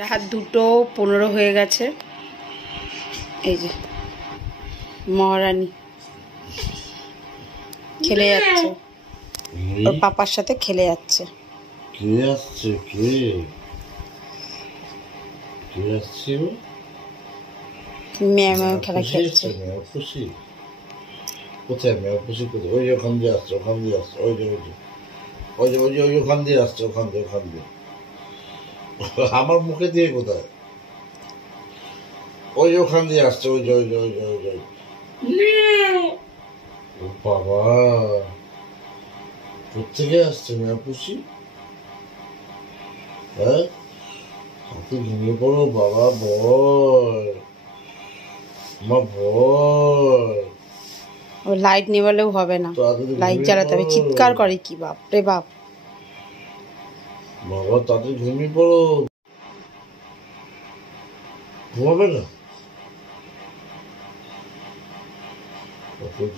রাত 2:15 হয়ে গেছে। এই যে মহারানী খেলে যাচ্ছে, ওর পাপার সাথে খেলে যাচ্ছে। কে আসছে? কে আসছে? ম্যাও ম্যাও খেলা খেলছে। খুশি কোথায়? ম্যাও খুশি কোথায়? ওই যে ওখান দিয়ে আসছে, ওখান দিয়ে আসছে, ওই যে ওখান দিয়ে আসছে, ওখান দিয়ে আমার মুখে দিয়ে কোথায়? ওই যে ওখান দিয়ে আসছে, ওই যে ও বাবা, কোথেকে আসছে ম্যাও খুশি? হ্যাঁ, হাতে ঘুমিয়ে পড়ো বাবা, ভয় আমার ভয়। ও লাইট নেভালেও হবে না, লাইট জ্বালাতে হবে। চিৎকার করে কি বাপ রে বাপ। বাবা তাদের ঘুমিয়ে পড়ো, ঘুমাবে না?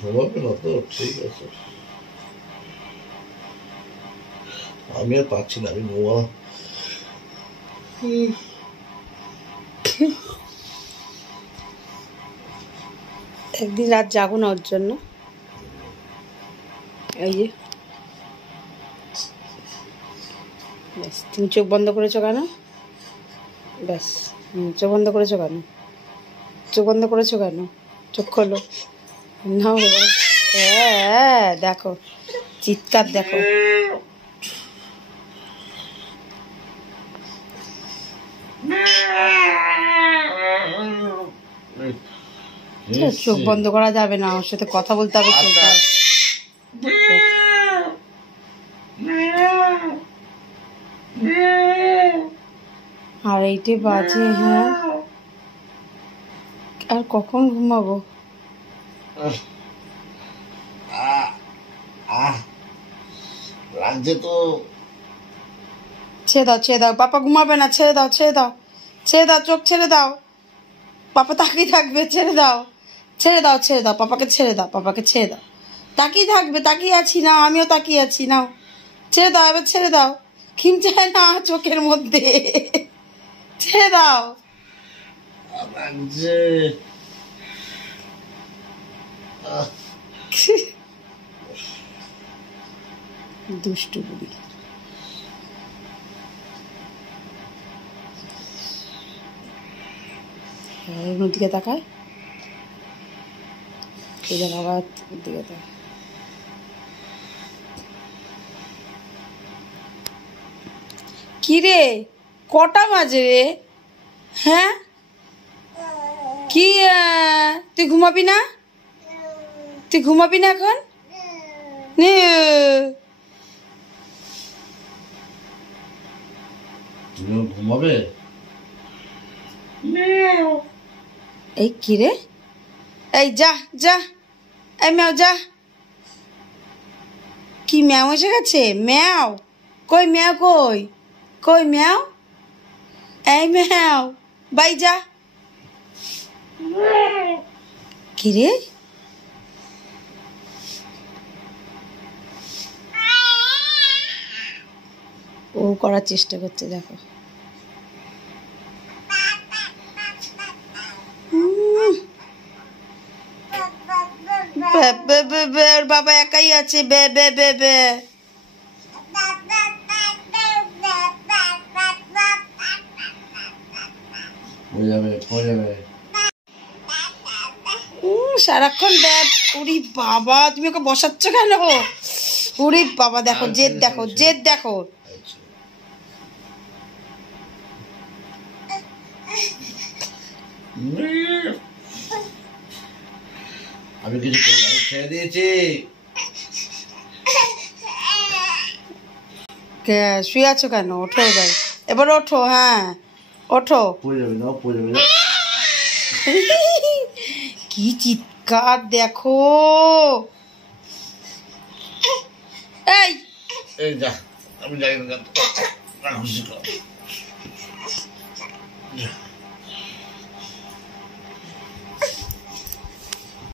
ঘুমাবে না তো? ঠিক আছে, আমি আর পাচ্ছি না, আমি ঘুমা। একদিন রাত জাগো না ওর জন্য। এই যে ব্যাস, তুমি চোখ বন্ধ করেছো কেন? ব্যাস, চোখ বন্ধ করেছো কেন? চোখ বন্ধ করেছো কেন? চোখ খোলো না। হ্যাঁ দেখো, চিৎকার দেখো। চোখ বন্ধ করা যাবে না, ওর সাথে কথা বলতে হবে। আর এইটে বাজে। হ্যাঁ, আর কখন ঘুমাবো? লাগছে তো। ছেড়ে দাও, পাপা ঘুমাবে না। ছেড়ে দাও, চোখ ছেড়ে দাও। পাপা তাকিয়ে থাকবে, ছেড়ে দাও। পাপাকে ছেড়ে দাও। তাকিয়ে থাকবে, তাকিয়ে আছি না, আমিও তাকিয়ে আছি। নাও ছেড়ে দাও, এবার ছেড়ে দাও। খিমচায় না চোখের মধ্যে, ছেড়ে দাও। দুষ্টু বুড়ি। দিকে তাকায়, বাবা দিকে তাকায়। কি রে, কটা বাজে রে? হ্যাঁ, কি তুই ঘুমাবি না? এখন? ঘুমাবে? এই কি রে? এই যা, এই ম্যাও যা। কি ম্যাও এসে গেছে? ম্যাও কই? কই ম্যাও? এই ম্যাও বাই যা। কি রে? ও করার চেষ্টা করছে, দেখো। ওর বাবা একাই আছে। সারাক্ষণ ব্যাব। উরি বাবা, তুমি ওকে বসাচ্ছ কেন? উরি বাবা, দেখো জেদ, দেখো। আমি কিছু ছেড়ে দিয়েছি। শুয়ে আছো কেন? ওঠো এবার ওঠো। হ্যাঁ ওঠো। কি চিৎকার দেখো। এই যা, আমি যাই না।